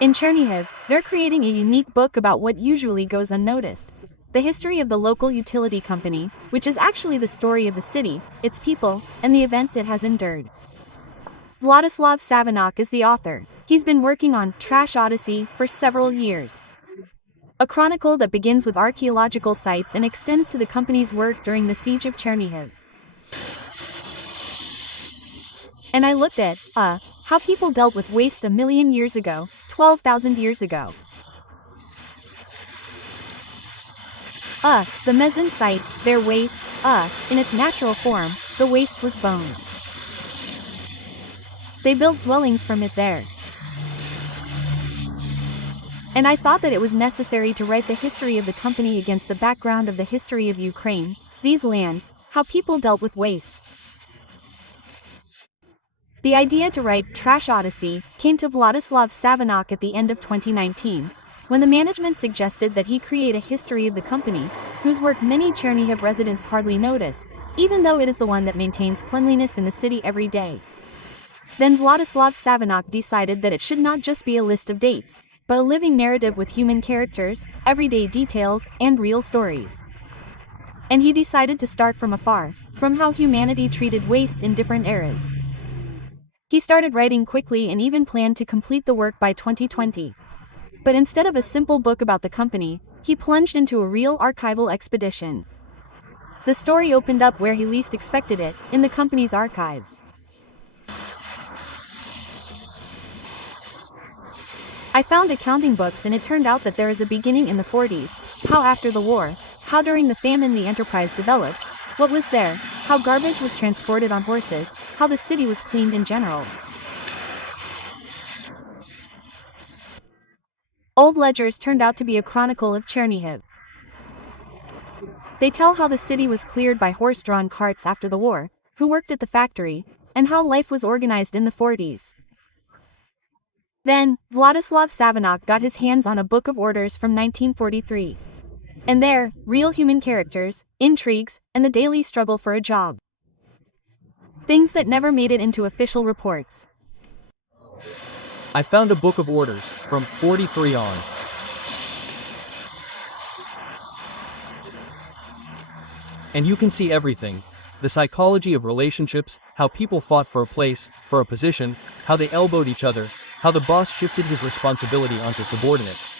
In Chernihiv, they're creating a unique book about what usually goes unnoticed. The history of the local utility company, which is actually the story of the city, its people, and the events it has endured. Władysław Sawенok is the author. He's been working on Trash Odyssey for several years. A chronicle that begins with archaeological sites and extends to the company's work during the siege of Чернігів. And I looked at, how people dealt with waste a million years ago, 12,000 years ago. The Mezin site, their waste, in its natural form, the waste was bones. They built dwellings from it there. And I thought that it was necessary to write the history of the company against the background of the history of Ukraine, these lands, how people dealt with waste. The idea to write Trash Odyssey came to Władysław Sawенok at the end of 2019, when the management suggested that he create a history of the company, whose work many Чернігів residents hardly notice, even though it is the one that maintains cleanliness in the city every day. Then Władysław Sawenok decided that it should not just be a list of dates, but a living narrative with human characters, everyday details, and real stories. And he decided to start from afar, from how humanity treated waste in different eras. He started writing quickly and even planned to complete the work by 2020. But instead of a simple book about the company, he plunged into a real archival expedition. The story opened up where he least expected it, in the company's archives. I found accounting books and it turned out that there is a beginning in the 40s, how after the war, how during the famine the enterprise developed, what was there, how garbage was transported on horses, how the city was cleaned in general. Old ledgers turned out to be a chronicle of Чернігів. They tell how the city was cleared by horse-drawn carts after the war, who worked at the factory, and how life was organized in the 40s. Then, Władysław Sawenok got his hands on a book of orders from 1943. And there, real human characters, intrigues, and the daily struggle for a job. Things that never made it into official reports. I found a book of orders, from 43 on. And you can see everything. The psychology of relationships, how people fought for a place, for a position, how they elbowed each other, how the boss shifted his responsibility onto subordinates.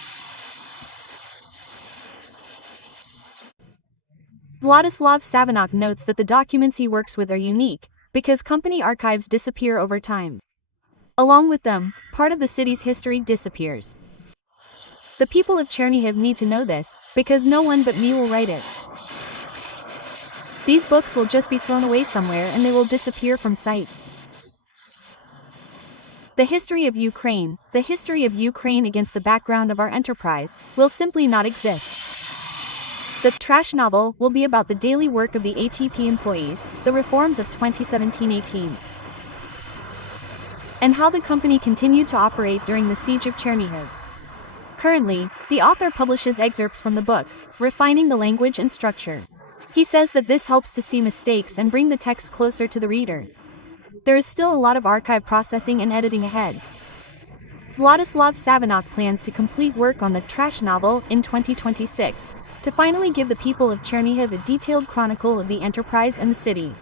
Władysław Sawenok notes that the documents he works with are unique, because company archives disappear over time. Along with them, part of the city's history disappears. The people of Чернігів need to know this, because no one but me will write it. These books will just be thrown away somewhere and they will disappear from sight. The history of Ukraine against the background of our enterprise, will simply not exist. The trash novel will be about the daily work of the ATP employees, the reforms of 2017-18, and how the company continued to operate during the siege of Чернігів. Currently, the author publishes excerpts from the book, refining the language and structure. He says that this helps to see mistakes and bring the text closer to the reader. There is still a lot of archive processing and editing ahead. Władysław Sawenok plans to complete work on the trash novel in 2026, to finally give the people of Чернігів a detailed chronicle of the enterprise and the city.